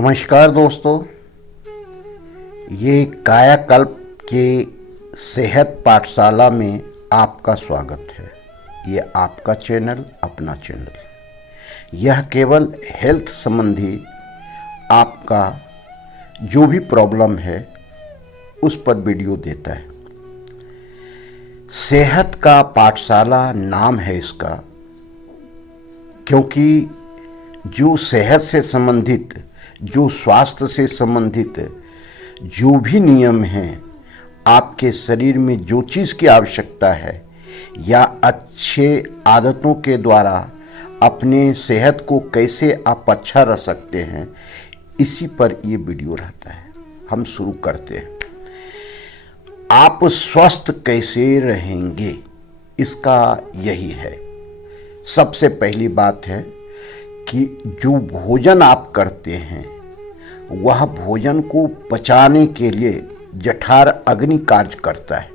नमस्कार दोस्तों, ये कायाकल्प के सेहत पाठशाला में आपका स्वागत है। ये आपका चैनल, अपना चैनल। यह केवल हेल्थ संबंधी आपका जो भी प्रॉब्लम है उस पर वीडियो देता है। सेहत का पाठशाला नाम है इसका, क्योंकि जो सेहत से संबंधित, जो स्वास्थ्य से संबंधित जो भी नियम हैं, आपके शरीर में जो चीज़ की आवश्यकता है या अच्छे आदतों के द्वारा अपने सेहत को कैसे आप अच्छा रख सकते हैं, इसी पर ये वीडियो रहता है। हम शुरू करते हैं। आप स्वस्थ कैसे रहेंगे, इसका यही है। सबसे पहली बात है कि जो भोजन आप करते हैं वह भोजन को पचाने के लिए जठर अग्नि कार्य करता है,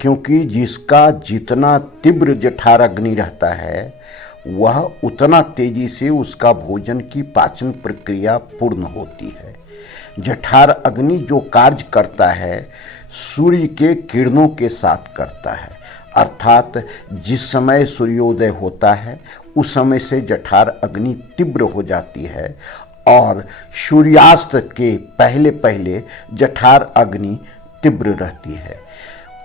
क्योंकि जिसका जितना तीव्र जठर अग्नि रहता है वह उतना तेजी से उसका भोजन की पाचन प्रक्रिया पूर्ण होती है। जठर अग्नि जो कार्य करता है सूर्य के किरणों के साथ करता है, अर्थात जिस समय सूर्योदय होता है उस समय से जठर अग्नि तीव्र हो जाती है और सूर्यास्त के पहले पहले जठर अग्नि तीव्र रहती है।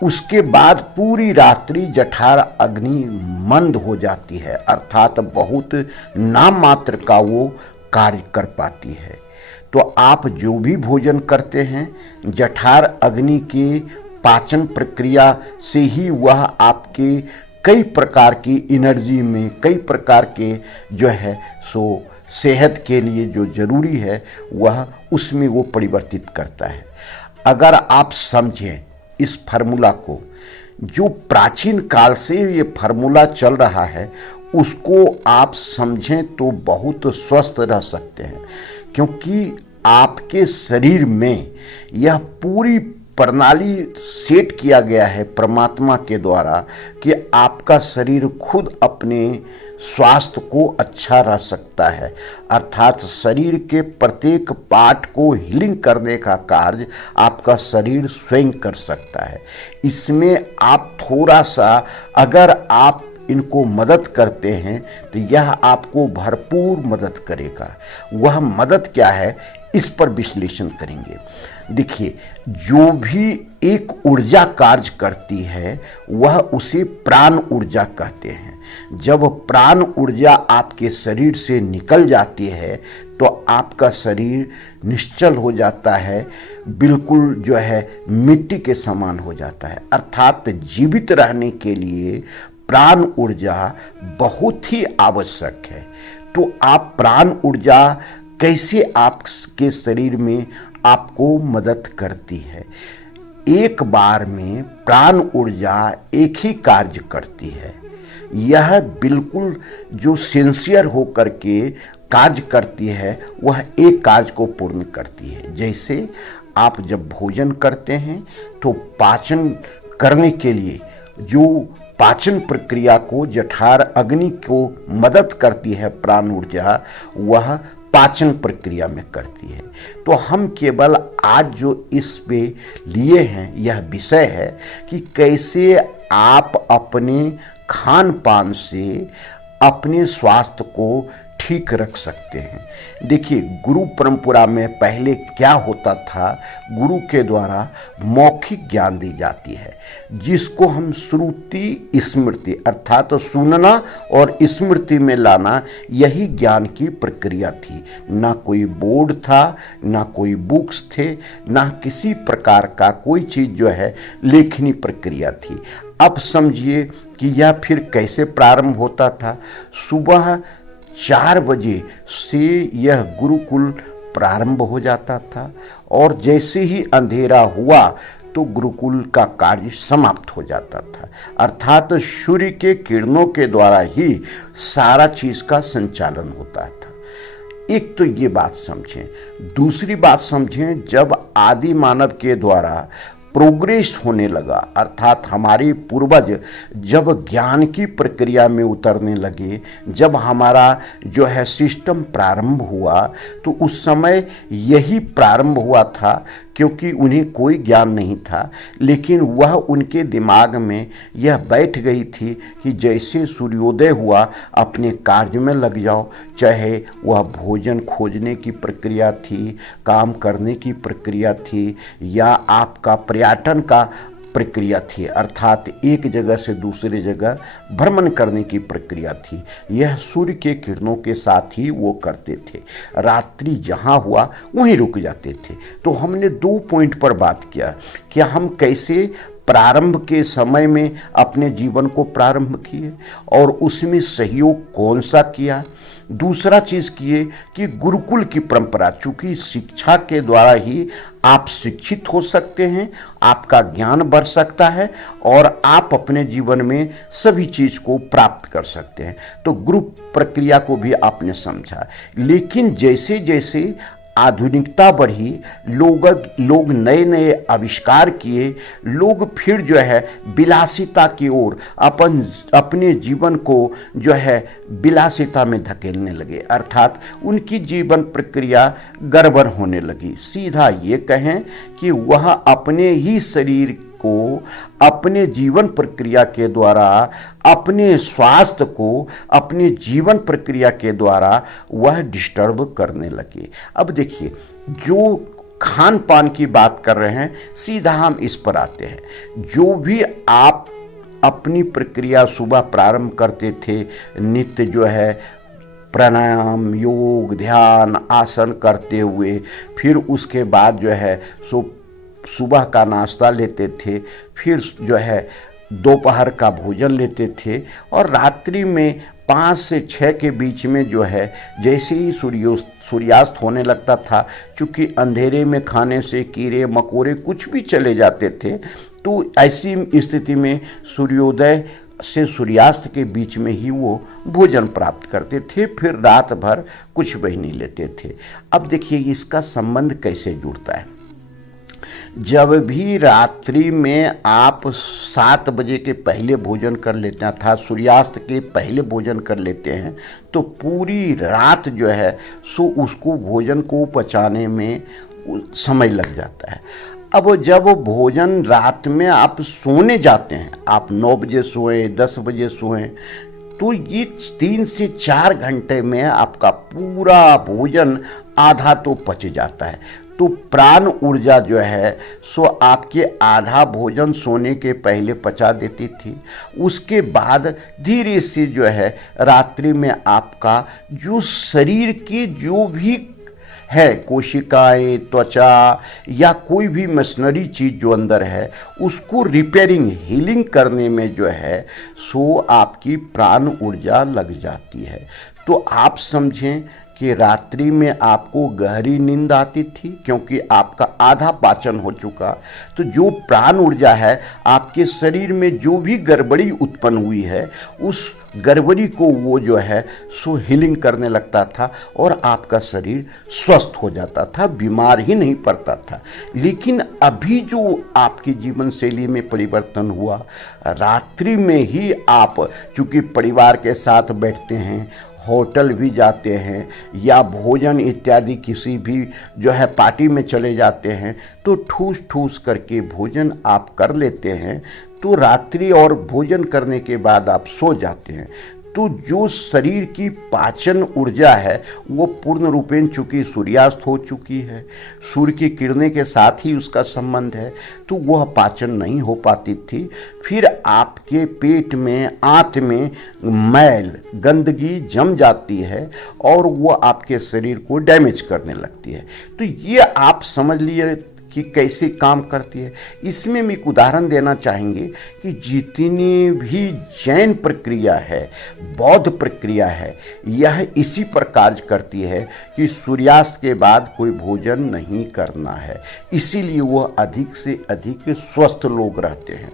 उसके बाद पूरी रात्रि जठर अग्नि मंद हो जाती है, अर्थात बहुत नाम मात्र का वो कार्य कर पाती है। तो आप जो भी भोजन करते हैं जठर अग्नि की पाचन प्रक्रिया से ही वह आपके कई प्रकार की एनर्जी में, कई प्रकार के जो है सो सेहत के लिए जो जरूरी है वह उसमें वो परिवर्तित करता है। अगर आप समझें इस फार्मूला को, जो प्राचीन काल से ये फार्मूला चल रहा है, उसको आप समझें तो बहुत स्वस्थ रह सकते हैं, क्योंकि आपके शरीर में यह पूरी प्रणाली सेट किया गया है परमात्मा के द्वारा कि आपका शरीर खुद अपने स्वास्थ्य को अच्छा रह सकता है। अर्थात शरीर के प्रत्येक पार्ट को हीलिंग करने का कार्य आपका शरीर स्वयं कर सकता है। इसमें आप थोड़ा सा अगर आप इनको मदद करते हैं तो यह आपको भरपूर मदद करेगा। वह मदद क्या है, इस पर विश्लेषण करेंगे। देखिए, जो भी एक ऊर्जा कार्य करती है वह उसे प्राण ऊर्जा कहते हैं। जब प्राण ऊर्जा आपके शरीर से निकल जाती है तो आपका शरीर निश्चल हो जाता है, बिल्कुल जो है मिट्टी के समान हो जाता है। अर्थात जीवित रहने के लिए प्राण ऊर्जा बहुत ही आवश्यक है। तो आप प्राण ऊर्जा कैसे आपके शरीर में आपको मदद करती है। एक बार में प्राण ऊर्जा एक ही कार्य करती है। यह बिल्कुल जो सिंसियर होकर के कार्य करती है वह एक कार्य को पूर्ण करती है। जैसे आप जब भोजन करते हैं तो पाचन करने के लिए जो पाचन प्रक्रिया को जठर अग्नि को मदद करती है प्राण ऊर्जा, वह पाचन प्रक्रिया में करती है। तो हम केवल आज जो इस पे लिए हैं यह विषय है कि कैसे आप अपने खान पान से अपने स्वास्थ्य को ठीक रख सकते हैं। देखिए, गुरु परंपरा में पहले क्या होता था, गुरु के द्वारा मौखिक ज्ञान दी जाती है, जिसको हम श्रुति स्मृति अर्थात तो सुनना और स्मृति में लाना, यही ज्ञान की प्रक्रिया थी। ना कोई बोर्ड था, ना कोई बुक्स थे, ना किसी प्रकार का कोई चीज़ जो है लेखनी प्रक्रिया थी। अब समझिए कि यह फिर कैसे प्रारंभ होता था। सुबह 4 बजे से यह गुरुकुल प्रारंभ हो जाता था और जैसे ही अंधेरा हुआ तो गुरुकुल का कार्य समाप्त हो जाता था। अर्थात सूर्य के किरणों के द्वारा ही सारा चीज का संचालन होता था। एक तो ये बात समझें। दूसरी बात समझें, जब आदि मानव के द्वारा प्रोग्रेस होने लगा, अर्थात हमारे पूर्वज जब ज्ञान की प्रक्रिया में उतरने लगे, जब हमारा जो है सिस्टम प्रारंभ हुआ, तो उस समय यही प्रारंभ हुआ था, क्योंकि उन्हें कोई ज्ञान नहीं था, लेकिन वह उनके दिमाग में यह बैठ गई थी कि जैसे सूर्योदय हुआ अपने कार्य में लग जाओ, चाहे वह भोजन खोजने की प्रक्रिया थी, काम करने की प्रक्रिया थी, या आपका पर्यटन का प्रक्रिया थी, अर्थात एक जगह से दूसरी जगह भ्रमण करने की प्रक्रिया थी। यह सूर्य के किरणों के साथ ही वो करते थे। रात्रि जहाँ हुआ वहीं रुक जाते थे। तो हमने 2 पॉइंट पर बात किया कि हम कैसे प्रारंभ के समय में अपने जीवन को प्रारंभ किए और उसमें सहयोग कौन सा किया। दूसरा चीज़ किए कि गुरुकुल की परंपरा, चूँकि शिक्षा के द्वारा ही आप शिक्षित हो सकते हैं, आपका ज्ञान बढ़ सकता है और आप अपने जीवन में सभी चीज़ को प्राप्त कर सकते हैं। तो गुरु प्रक्रिया को भी आपने समझा। लेकिन जैसे जैसे आधुनिकता बढ़ी, लोग नए नए आविष्कार किए, लोग फिर जो है विलासिता की ओर अपने जीवन को जो है विलासिता में धकेलने लगे, अर्थात उनकी जीवन प्रक्रिया गड़बड़ होने लगी। सीधा ये कहें कि वह अपने ही शरीर को अपने जीवन प्रक्रिया के द्वारा, अपने स्वास्थ्य को अपने जीवन प्रक्रिया के द्वारा वह डिस्टर्ब करने लगे। अब देखिए, जो खान पान की बात कर रहे हैं, सीधा हम इस पर आते हैं। जो भी आप अपनी प्रक्रिया सुबह प्रारंभ करते थे, नित्य जो है प्राणायाम, योग, ध्यान, आसन करते हुए, फिर उसके बाद जो है सुबह का नाश्ता लेते थे, फिर जो है दोपहर का भोजन लेते थे, और रात्रि में 5 से 6 के बीच में जो है जैसे ही सूर्यास्त होने लगता था, चूँकि अंधेरे में खाने से कीड़े मकोड़े कुछ भी चले जाते थे, तो ऐसी स्थिति में सूर्योदय से सूर्यास्त के बीच में ही वो भोजन प्राप्त करते थे, फिर रात भर कुछ भी नहीं लेते थे। अब देखिए इसका संबंध कैसे जुड़ता है। जब भी रात्रि में आप 7 बजे के पहले भोजन कर लेते हैं, था सूर्यास्त के पहले भोजन कर लेते हैं, तो पूरी रात जो है सो उसको भोजन को पचाने में समय लग जाता है। अब जब भोजन रात में आप सोने जाते हैं, आप 9 बजे सोएं, 10 बजे सोएं, तो ये 3 से 4 घंटे में आपका पूरा भोजन आधा तो पच जाता है। तो प्राण ऊर्जा जो है सो आपके आधा भोजन सोने के पहले पचा देती थी। उसके बाद धीरे से जो है रात्रि में आपका जो शरीर की जो भी है कोशिकाएं, त्वचा या कोई भी मशीनरी चीज़ जो अंदर है, उसको रिपेयरिंग, हीलिंग करने में जो है सो आपकी प्राण ऊर्जा लग जाती है। तो आप समझें कि रात्रि में आपको गहरी नींद आती थी, क्योंकि आपका आधा पाचन हो चुका। तो जो प्राण ऊर्जा है, आपके शरीर में जो भी गड़बड़ी उत्पन्न हुई है, उस गड़बड़ी को वो जो है सो हीलिंग करने लगता था और आपका शरीर स्वस्थ हो जाता था, बीमार ही नहीं पड़ता था। लेकिन अभी जो आपकी जीवन शैली में परिवर्तन हुआ, रात्रि में ही आप चूँकि परिवार के साथ बैठते हैं, होटल भी जाते हैं, या भोजन इत्यादि किसी भी जो है पार्टी में चले जाते हैं, तो ठूस ठूस करके भोजन आप कर लेते हैं, तो रात्रि और भोजन करने के बाद आप सो जाते हैं। तो जो शरीर की पाचन ऊर्जा है वो पूर्ण रूपेण चूँकि सूर्यास्त हो चुकी है, सूर्य की किरणें के साथ ही उसका संबंध है, तो वह पाचन नहीं हो पाती थी। फिर आपके पेट में, आंत में मैल, गंदगी जम जाती है और वो आपके शरीर को डैमेज करने लगती है। तो ये आप समझ लिए कि कैसे काम करती है। इसमें हम एक उदाहरण देना चाहेंगे कि जितनी भी जैन प्रक्रिया है, बौद्ध प्रक्रिया है, यह इसी पर कार्य करती है कि सूर्यास्त के बाद कोई भोजन नहीं करना है। इसीलिए वह अधिक से अधिक स्वस्थ लोग रहते हैं।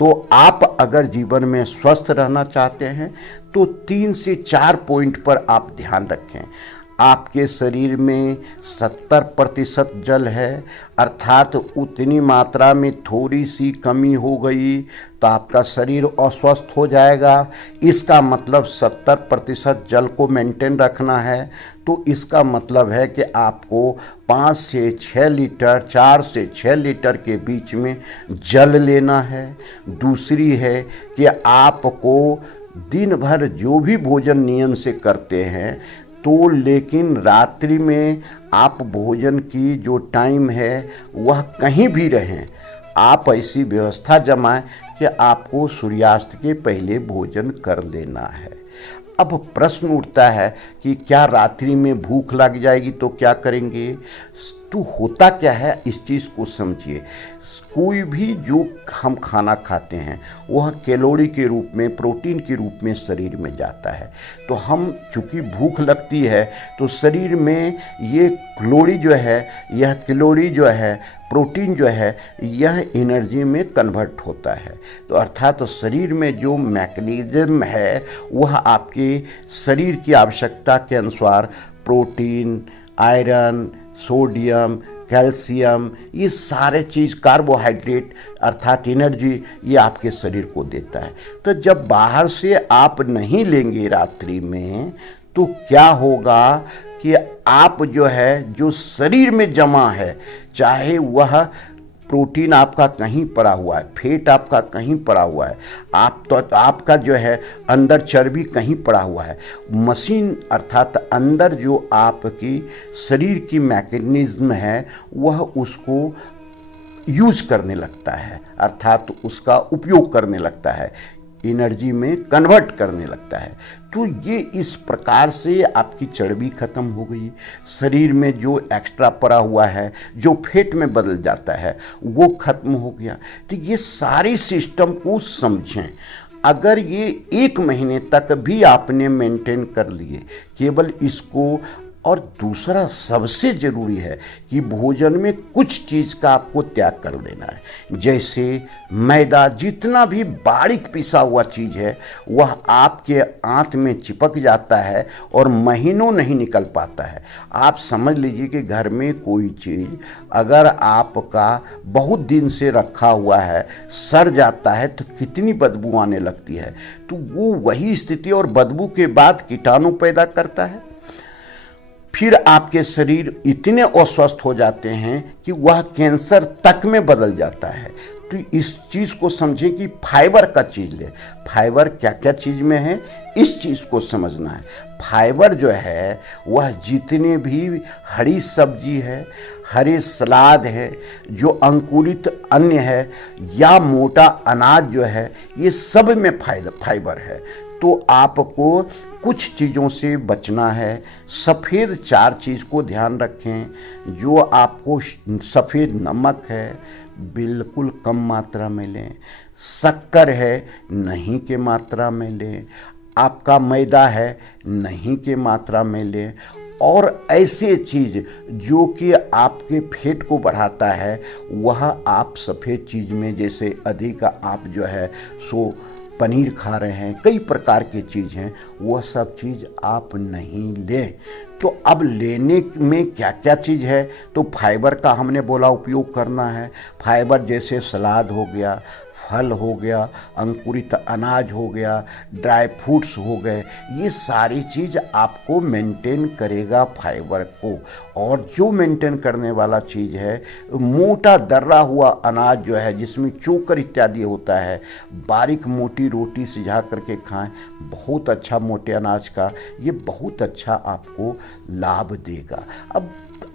तो आप अगर जीवन में स्वस्थ रहना चाहते हैं तो 3 से 4 पॉइंट पर आप ध्यान रखें। आपके शरीर में 70% जल है, अर्थात उतनी मात्रा में थोड़ी सी कमी हो गई तो आपका शरीर अस्वस्थ हो जाएगा। इसका मतलब 70% जल को मेंटेन रखना है, तो इसका मतलब है कि आपको 5 से 6 लीटर, 4 से 6 लीटर के बीच में जल लेना है। दूसरी है कि आपको दिन भर जो भी भोजन नियम से करते हैं तो लेकिन रात्रि में आप भोजन की जो टाइम है वह कहीं भी रहें, आप ऐसी व्यवस्था जमाएं कि आपको सूर्यास्त के पहले भोजन कर लेना है। अब प्रश्न उठता है कि क्या रात्रि में भूख लग जाएगी तो क्या करेंगे? तो होता क्या है, इस चीज़ को समझिए। कोई भी जो हम खाना खाते हैं वह कैलोरी के रूप में, प्रोटीन के रूप में शरीर में जाता है। तो हम चूँकि भूख लगती है तो शरीर में ये कैलोरी जो है, यह कैलोरी जो है, प्रोटीन जो है, यह एनर्जी में कन्वर्ट होता है। तो अर्थात तो शरीर में जो मैकेनिज्म है वह आपके शरीर की आवश्यकता के अनुसार प्रोटीन, आयरन, सोडियम, कैल्शियम, ये सारे चीज़, कार्बोहाइड्रेट अर्थात एनर्जी, ये आपके शरीर को देता है। तो जब बाहर से आप नहीं लेंगे रात्रि में तो क्या होगा कि आप जो है, जो शरीर में जमा है, चाहे वह प्रोटीन आपका कहीं पड़ा हुआ है, फैट आपका कहीं पड़ा हुआ है, आपका जो है अंदर चर्बी कहीं पड़ा हुआ है, मशीन अर्थात अंदर जो आपकी शरीर की मैकेनिज्म है वह उसको यूज करने लगता है, अर्थात उसका उपयोग करने लगता है, एनर्जी में कन्वर्ट करने लगता है। तो ये इस प्रकार से आपकी चर्बी खत्म हो गई, शरीर में जो एक्स्ट्रा पड़ा हुआ है, जो फैट में बदल जाता है, वो खत्म हो गया। तो ये सारे सिस्टम को समझें। अगर ये 1 महीने तक भी आपने मेंटेन कर लिए केवल इसको, और दूसरा सबसे ज़रूरी है कि भोजन में कुछ चीज़ का आपको त्याग कर देना है। जैसे मैदा, जितना भी बारीक पिसा हुआ चीज़ है वह आपके आंत में चिपक जाता है और महीनों नहीं निकल पाता है। आप समझ लीजिए कि घर में कोई चीज़ अगर आपका बहुत दिन से रखा हुआ है, सड़ जाता है तो कितनी बदबू आने लगती है। तो वो वही स्थिति, और बदबू के बाद कीटाणु पैदा करता है। फिर आपके शरीर इतने अस्वस्थ हो जाते हैं कि वह कैंसर तक में बदल जाता है। तो इस चीज़ को समझे कि फाइबर का चीज़ ले। फाइबर क्या क्या चीज़ में है, इस चीज़ को समझना है। फाइबर जो है वह जितने भी हरी सब्जी है, हरे सलाद है, जो अंकुरित अन्न है या मोटा अनाज जो है, ये सब में फाइबर है। तो आपको कुछ चीज़ों से बचना है। सफ़ेद 4 चीज़ को ध्यान रखें। जो आपको सफ़ेद नमक है बिल्कुल कम मात्रा में लें, शक्कर है नहीं के मात्रा में लें, आपका मैदा है नहीं के मात्रा में लें, और ऐसे चीज़ जो कि आपके फैट को बढ़ाता है वह आप सफ़ेद चीज़ में, जैसे अधिक आप जो है सो पनीर खा रहे हैं, कई प्रकार की चीज़ हैं, वह सब चीज़ आप नहीं लें। तो अब लेने में क्या क्या चीज़ है, तो फाइबर का हमने बोला उपयोग करना है। फाइबर जैसे सलाद हो गया, फल हो गया, अंकुरित अनाज हो गया, ड्राई फ्रूट्स हो गए, ये सारी चीज़ आपको मेंटेन करेगा फाइबर को। और जो मेंटेन करने वाला चीज़ है, मोटा दर्रा हुआ अनाज जो है जिसमें चोकर इत्यादि होता है, बारीक मोटी रोटी सिझा करके खाएं, बहुत अच्छा मोटे अनाज का, ये बहुत अच्छा आपको लाभ देगा।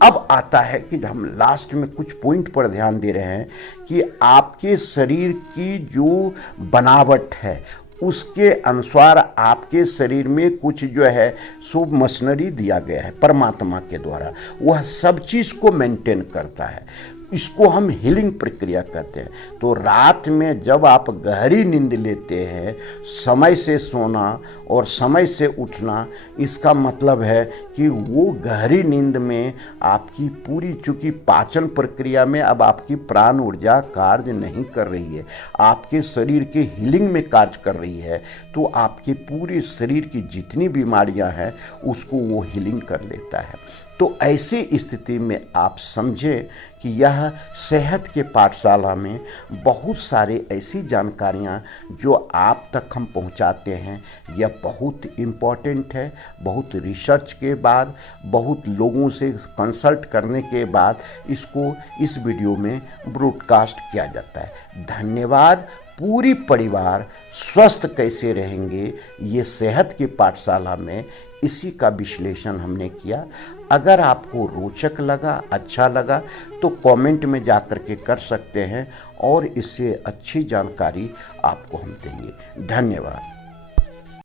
अब आता है कि हम लास्ट में कुछ पॉइंट पर ध्यान दे रहे हैं कि आपके शरीर की जो बनावट है उसके अनुसार आपके शरीर में कुछ जो है सो मशीनरी दिया गया है परमात्मा के द्वारा, वह सब चीज़ को मेंटेन करता है। इसको हम हीलिंग प्रक्रिया कहते हैं। तो रात में जब आप गहरी नींद लेते हैं, समय से सोना और समय से उठना, इसका मतलब है कि वो गहरी नींद में आपकी पूरी, चूंकि पाचन प्रक्रिया में अब आपकी प्राण ऊर्जा कार्य नहीं कर रही है, आपके शरीर के हीलिंग में कार्य कर रही है, तो आपके पूरे शरीर की जितनी बीमारियां हैं उसको वो हीलिंग कर लेता है। तो ऐसी स्थिति में आप समझें कि यह सेहत के पाठशाला में बहुत सारी ऐसी जानकारियाँ जो आप तक हम पहुँचाते हैं, यह बहुत इम्पॉर्टेंट है। बहुत रिसर्च के बाद, बहुत लोगों से कंसल्ट करने के बाद इसको इस वीडियो में ब्रॉडकास्ट किया जाता है। धन्यवाद। पूरी परिवार स्वस्थ कैसे रहेंगे, ये सेहत की पाठशाला में इसी का विश्लेषण हमने किया। अगर आपको रोचक लगा, अच्छा लगा, तो कमेंट में जा कर के कर सकते हैं और इससे अच्छी जानकारी आपको हम देंगे। धन्यवाद।